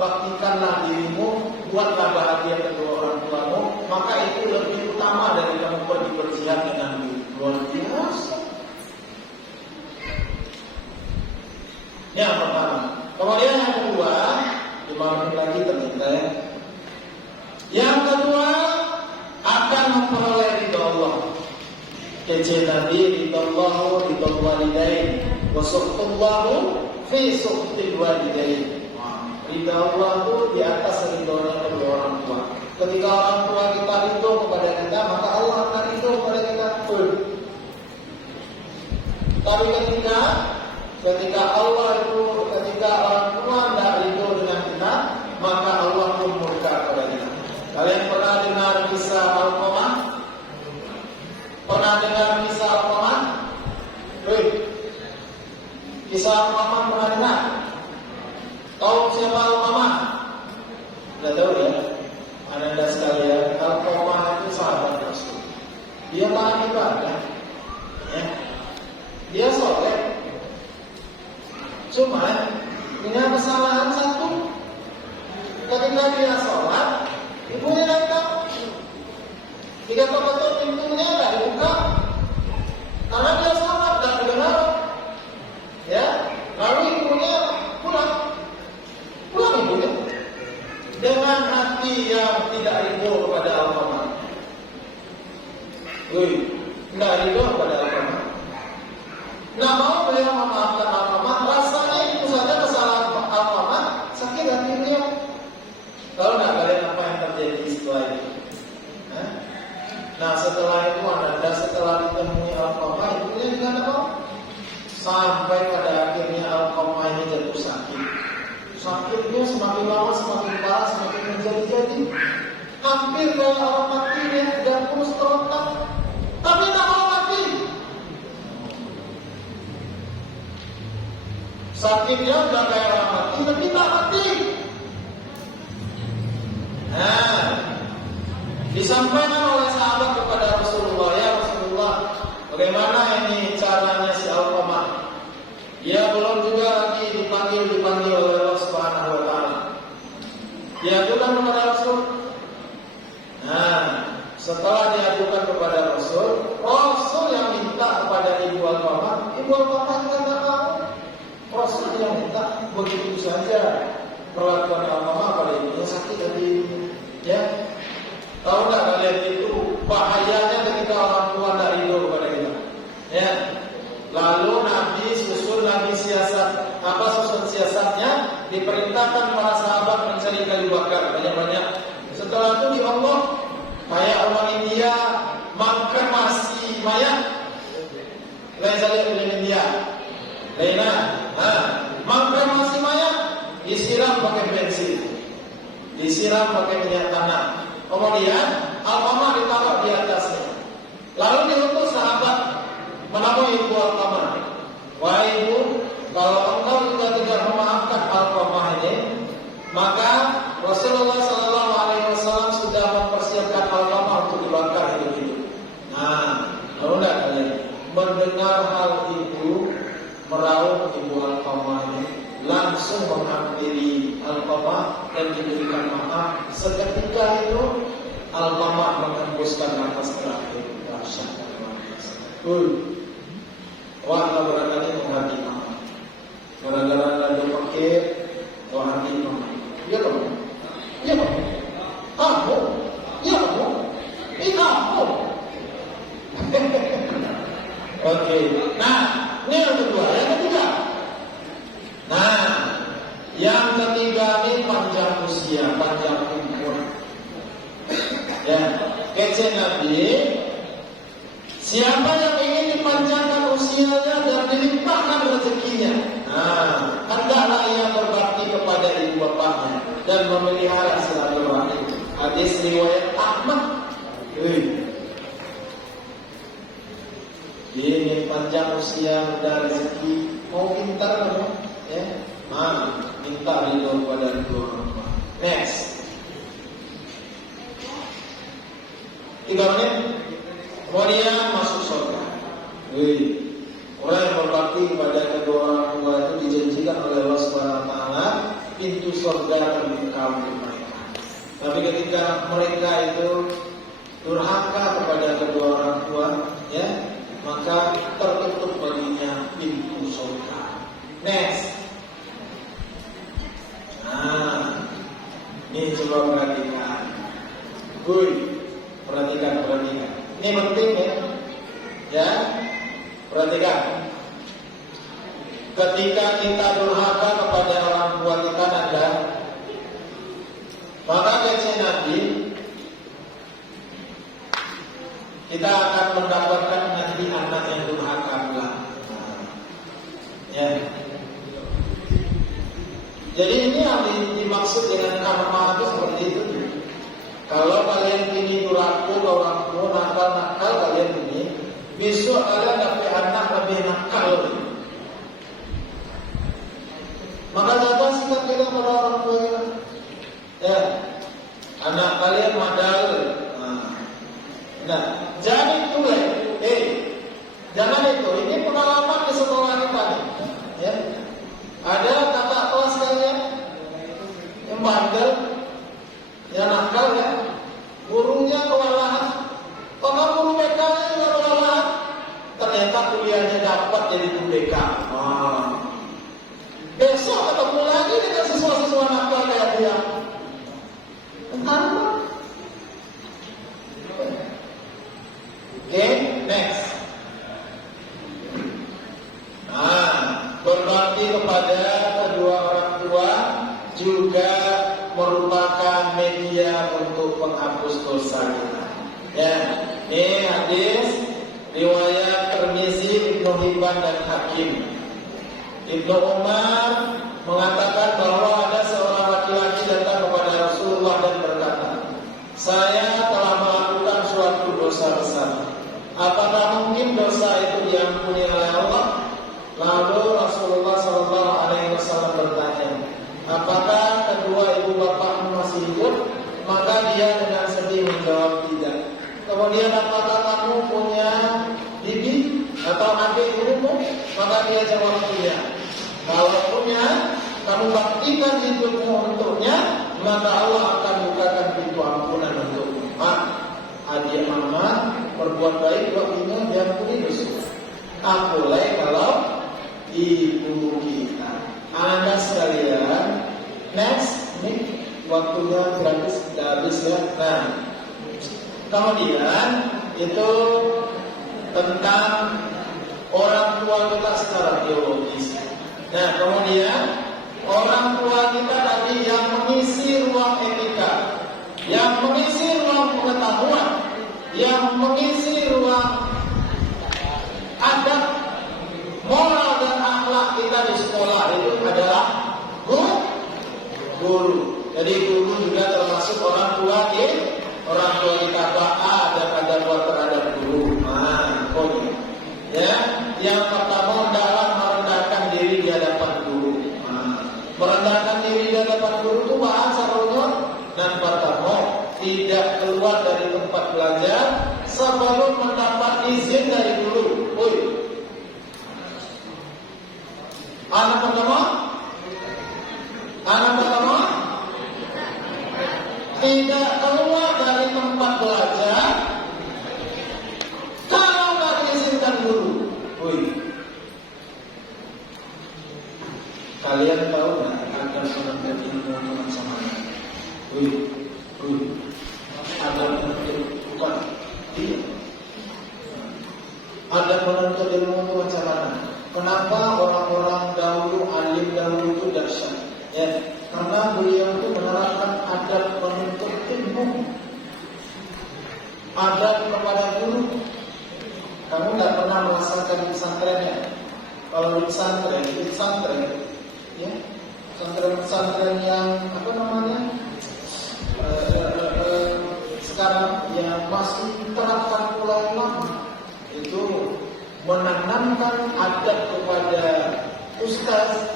baktikanlah dirimu, buatlah bahagia kedua orang tuamu, maka itu lebih utama dari kamu pergi berjihad dengan diri. Luar biasa. Yang pertama. Kemudian yang kedua, 5 menit lagi ternyata ya. Yang kedua, akan memperoleh ridha Allah. Kece Nabi ridallahu ridal walidain wa suhtullahu fi suhtil walidain. Ridha Allah itu di atas ridhonya kedua orang tua. Ketika orang tua kita ridho kepada kita, maka Allah akan ridho kepada kita. Tapi ketika Allah itu, ketika orang tua tidak ridho dengan kita, maka Allah pun murka kepada kita. Kalian pernah dengar kisah Al-Qamah? Pernah dengar kisah Al-Qamah? Kisah Al-Qamah pernah dengar? Tahu siapa Al-Qamah? Tidak tahu ya? Anda sekalian, Al-Qamah itu sahabat Rasul. Dia taat ibadah, ya. Dia soleh. Cuma punya kesalahan satu. Ketika dia sholat, ibunya datang. Jika betul pintunya tidak dibuka, karena dia sholat dan dengar, ya. Lalu ibunya pulang ibunya dengan hati yang tidak ridho kepada Al-Qamah. Tidak ridho kepada Al-Qamah. Nah, mau beliau memaafkan Al-Qamah, rasanya itu saja kesalahan Al-Qamah, sakit hati beliau. Tahu nggak kalian apa yang terjadi setelah itu? Nah, setelah itu setelah ditemui Al-Qamah, ibunya juga apa? Sampai pada akhirnya Al-Qamah ini jatuh sakit. Sakitnya semakin lama semakin parah, semakin menjadi-jadi. Hampir kayak orang mati ya, jantung serentak. Tapi tak mau mati. Sakitnya udah kayak orang mati, tapi tak mati. Nah, disampaikan oleh sahabat kepada Rasulullah, ya Rasulullah, bagaimana ini caranya si Al-Qamah? Dia belum juga lagi dipanggil oleh Allah Subhanahu wa taala. Dia ajukan kepada Rasul. Nah, setelah diajukan kepada Rasul, Rasul yang minta kepada ibu Al-Qamah, ibu Al-Qamah juga tak tahu. Rasul yang minta, begitu saja perlakuan Al-Qamah pada ibunya sakit tadi, ya. Tahu nggak kalian itu bahayanya ketika orang tua tidak ridho kepada kita, ya. Lalu Nabi susun siasatnya, diperintahkan para sahabat mencari kayu bakar banyak-banyak. Setelah itu di Allah, kayak orang India mengkremasi mayat. Lain saja di India, mengkremasi mayat, disiram pakai bensin, disiram pakai minyak tanah. Kemudian Al-Qamah ditaruh di atasnya. Lalu diutus sahabat menemui ibu Al-Qamah. Wahai ibu, kalau engkau juga tidak memaafkan Al-Qamah ini, maka Rasulullah SAW sudah mempersiapkan Al-Qamah untuk dibakar hidup-hidup. Nah, lalu tidak kalian mendengar hal itu, meraup ibu Al-Qamah ini, langsung menghampiri Al-Qamah dan diberikan maaf. Seketika itu Al-Qamah menghembuskan nafas terakhir. Wah, barangkali menghati maaf. Gara-gara ada fakir, wah hati maaf. Iya kamu, iya kamu, kamu, iya kamu, ini kamu. Oke. Nah, ini yang kedua, yang ketiga. Nah, yang ketiga ini panjang usia, panjang umur. Ya, kece Nabi. Siapa yang ingin dipanjangkan usianya dan dilimpahkan rezekinya, nah, hendaklah ia berbakti kepada ibu bapaknya dan memelihara silaturahim. Hadis riwayat Ahmad. Ini panjang usia dan rezeki, mau pintar kamu, ya, minta ridho kepada kedua orang tua. Next, 3 menit. Kemudian masuk surga. Orang yang berbakti kepada kedua orang tua itu dijanjikan oleh Allah Subhanahu Wa Taala pintu surga terbuka untuk mereka. Tapi ketika mereka itu durhaka kepada kedua orang tua, ya, maka tertutup baginya pintu surga. Next. Nah, ini coba perhatikan. Perhatikan. Ini penting ya. Ya, perhatikan. Ketika kita durhaka kepada orang tua kita maka kecil nanti kita akan mendapatkan nanti anak yang durhaka pula. Ya. Jadi ini yang dimaksud dengan karma itu seperti itu. Kalau kalian ini durhaka ke orang tua, nakal kalian ini, besok kalian dapat anak lebih nakal. Maka apa sikap kita pada orang tua? Ya, anak kalian madal. Nah, jangan itu jangan itu. Ini pengalaman di sekolah kita nih. Ya, ada kakak kelas kalian yang bandel, yang nakal ya, gurunya kewalahan. Kalau guru BK nya kewalahan, ternyata kuliahnya dapat jadi guru BK. Besok ketemu lagi dengan siswa-siswa nakal kayak dia. Entah. Oke, next. Berbakti kepada kedua orang tua juga merupakan media untuk menghapus dosa kita. Ya, ini hadis riwayat Tirmizi, Ibnu Hibban dan Hakim. Ibnu Umar mengatakan bahwa ada seorang laki-laki datang kepada Rasulullah dan berkata, saya telah melakukan suatu dosa besar. Apakah mungkin dosa itu diampuni oleh Allah? Lalu Rasulullah SAW bertanya, apakah kedua ibu bapakmu masih hidup? Maka dia dengan sedih menjawab tidak. Kemudian apakah kamu punya bibi atau adik ibumu? Maka dia jawab tidak. Kalau punya, kamu baktikan hidupmu untuknya, maka Allah akan bukakan pintu ampunan untukmu. Adik mama berbuat baik waktunya diampuni dosa. Apalagi kalau ibu kita. Anda sekalian, next, ini waktunya gratis, sudah habis ya. Nah, kemudian itu tentang orang tua kita secara biologis. Nah, kemudian orang tua kita tadi yang mengisi ruang etika, yang mengisi ruang pengetahuan, yang mengisi ruang adab, moral dan akhlak kita di sekolah itu adalah guru. Jadi guru juga termasuk orang tua kita. Ada buat terhadap guru. Ya, yang pertama adalah merendahkan diri di hadapan guru. Merendahkan diri di hadapan guru itu bahasa Allah. Dan pertama, tidak keluar dari tempat belajar sebelum mendapat izin dari guru. Anak pertama, tidak keluar dari tempat belajar kalau nggak diizinkan guru. Kalian tahu nggak akan menuntut ilmu macam mana? Ada menuntut bukan? Iya. Ada menuntut ilmu macam mana? Kenapa orang-orang dahulu, alim dahulu itu dahsyat? Ya, karena beliau itu menerapkan adab menuntut ilmu, adab kepada guru. Kamu tidak pernah merasakan di pesantrennya? Kalau di pesantren, ya, pesantren yang apa namanya? Sekarang yang masih terapkan ulama itu menanamkan adab kepada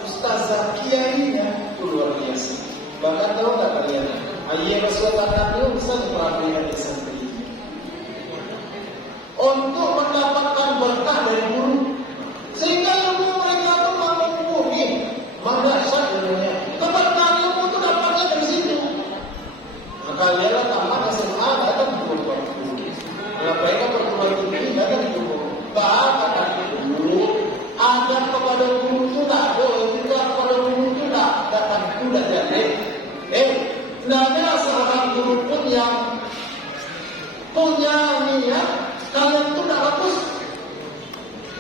ustazah kiainya itu luar biasa. Bahkan tahu nggak kalian, ayah Rasulullah Nabi bisa mempelajari santri untuk mendapatkan berkah dari niat kalian itu tidak bagus.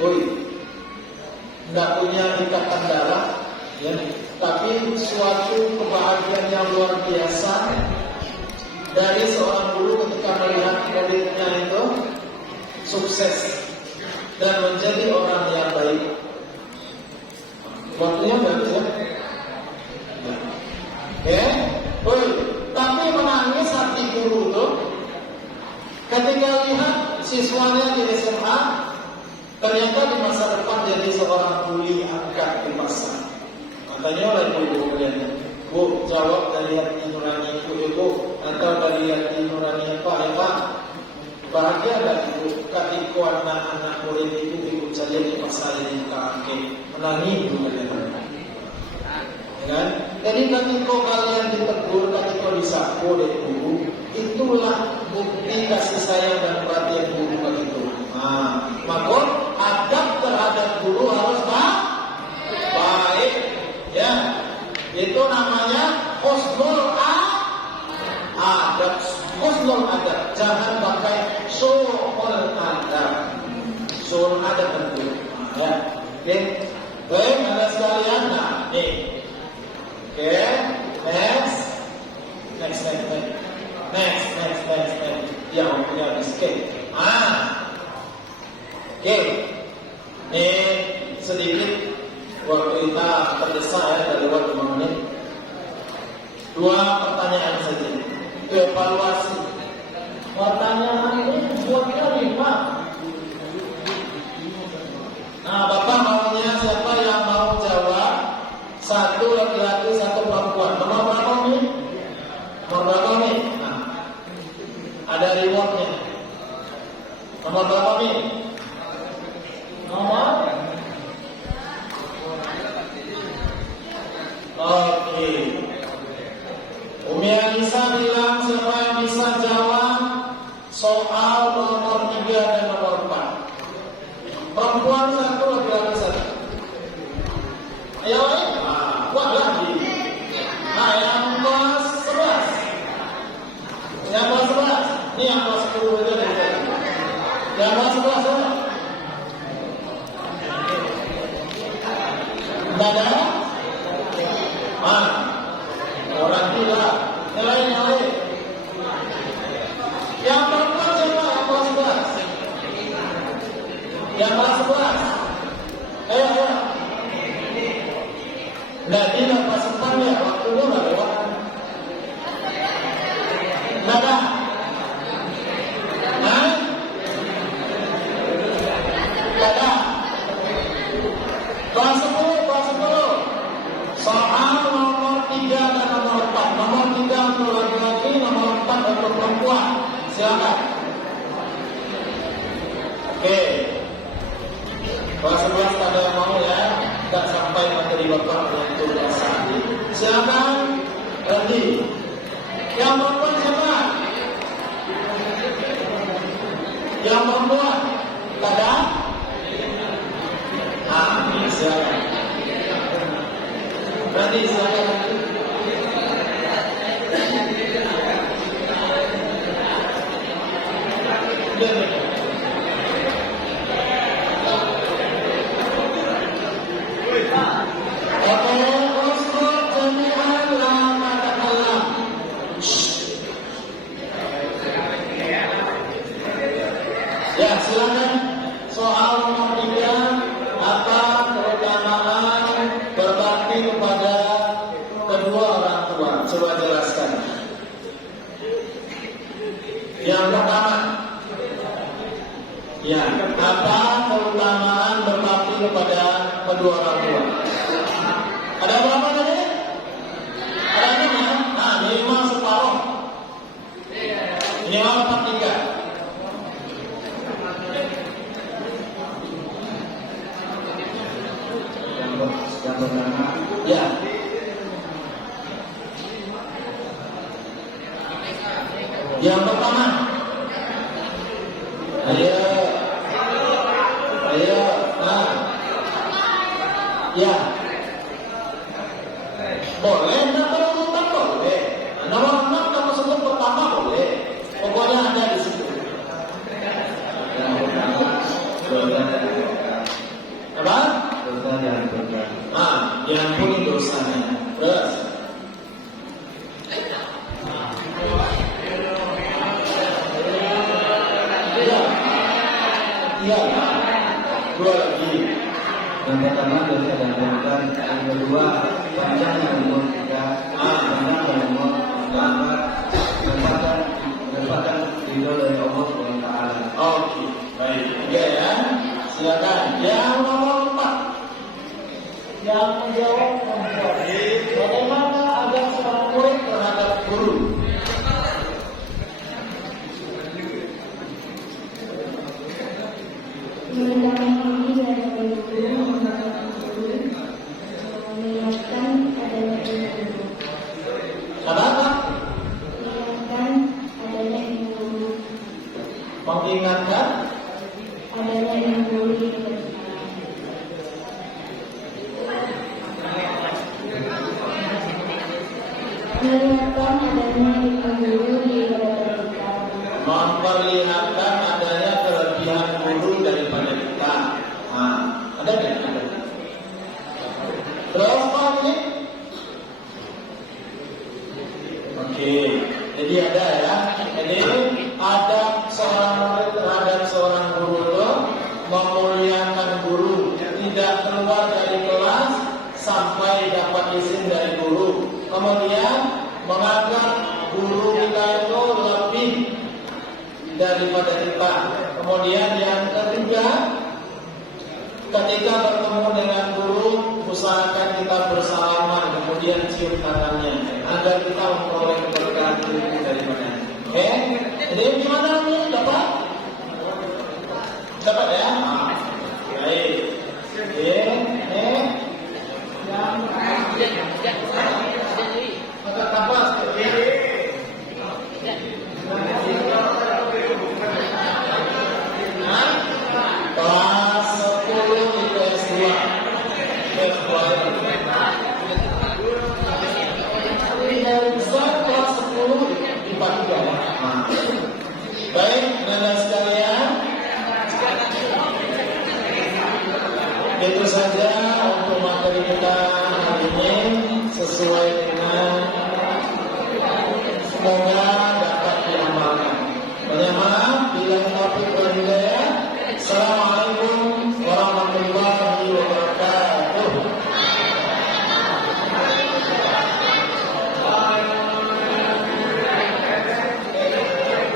Woi, tidak punya ikatan darah, ya, tapi suatu kebahagiaan yang luar biasa dari seorang guru ketika melihat muridnya itu sukses dan menjadi orang yang baik. Waktunya bagus ya. Ya, woi, tapi menangis hati guru itu ketika lihat siswanya di SMA ternyata di masa depan jadi seorang kuli angkat di pasar. Katanya oleh guru kalian, Bu, jawab dari hati nurani ibu atau dari hati nurani Pak, ya Pak? Bahagia dan ibu ketika anak-anak murid itu ikut saja di pasar ini kakek menangis itu kalian. Kan? Jadi ketika kalian ditegur, ketika disapu oleh guru, itulah bukti kasih sayang dan perhatian guru bagi guru. Nah, maka adab terhadap guru harus baik, ya. Itu namanya husnul adab. Husnul adab. Jangan pakai su'ul adab. Su'ul adab tentu. Ya. Oke. Baik, ada sekalian. Nah, nih. Oke, next. Ya, waktunya habis. Oke. Oke. Ini sedikit waktu kita terdesak ya, dari waktu 5 menit. 2 pertanyaan saja. Evaluasi. Pertanyaan ini buatnya 5. Nah, Bapak maunya siapa yang mau jawab? 1 laki-laki, 1 perempuan. Nomor berapa nih? Nomor berapa nih? Nah, ada rewardnya. Nomor berapa nih? Nomor? Oke. Umi Anissa bilang siapa yang bisa jawab soal nomor 3 dan nomor 4. Perempuan 1, laki-laki 1. Ayo, buat lagi. Nah, yang kelas 11. Yang kelas 11. Ini yang kelas 10 aja deh. Yang kelas 11 ya. Tidak ada? Orang tidak. Nilai. Yang perempuan siapa? Yang kelas 11. Yang kelas 11. Ayo. Nah, ini pas sempat ya, waktunya nggak lewat. Nggak ada. Nggak ada. Kelas 10. Soal nomor 3 dan nomor 4. Nomor 3 untuk laki-laki, nomor 4 untuk perempuan. Silakan. Oke. Kelas 11 ada yang mau ya? Tidak sampai materi Bapak untuk dasar. Silakan. Ready. Yang perempuan siapa? Yang perempuan. Ada? Silakan. Ready, silakan. Ya, silakan. Soal nomor 3, apa keutamaan berbakti kepada kedua orang tua? Coba jelaskan. Yang pertama, ya, apa keutamaan berbakti kepada kedua orang tua? Ada berapa tadi? Ada 5. Nah, 5 separuh. Minimal 4/3. Yang pertama, ya. Yang pertama, ayo, nah, ya, boleh, nomor 4 boleh, nomor 6 kamu sebut pertama boleh, pokoknya ada di situ. diampuni dosanya. Terus iya, dua lagi. Yang pertama dosa dan dosa, yang kedua panjang dan umur kita, panjang dan umur selamat, mendapatkan ridho dari Allah SWT. Oke, baik. Tiga ya. Silakan. Yang nomor 4. Yang menjawab nomor 4. Bagaimana adab seorang murid terhadap guru? Mendampingi dan mengingatkan adanya ilmu. Kenapa? Mengingatkan adanya ilmu. Mengingatkan Adanya ilmu di mengingatkan adanya ilmu di kita. memperlihatkan adanya kelebihan guru daripada kita. Nah, ada nggak? Ada. Terus apa ini? Oke, jadi ada ya. Jadi ada seorang murid terhadap seorang guru itu memuliakan guru, tidak keluar dari kelas sampai dapat izin dari guru. Kemudian menganggap guru kita itu lebih daripada kita. Kemudian yang ketiga, ketika bertemu dengan guru, usahakan kita bersalaman, kemudian cium tangannya, agar kita memperoleh keberkahan ilmu daripada. Oke, jadi gimana nih, dapat? Dapat ya? Baik. Oke, maka kapas. Kelas 10 IPS 2. IPS 2. Tidak bisa kelas 10 IPA 3 ya. Baik, anak sekalian, itu saja untuk materi kita hari ini sesuai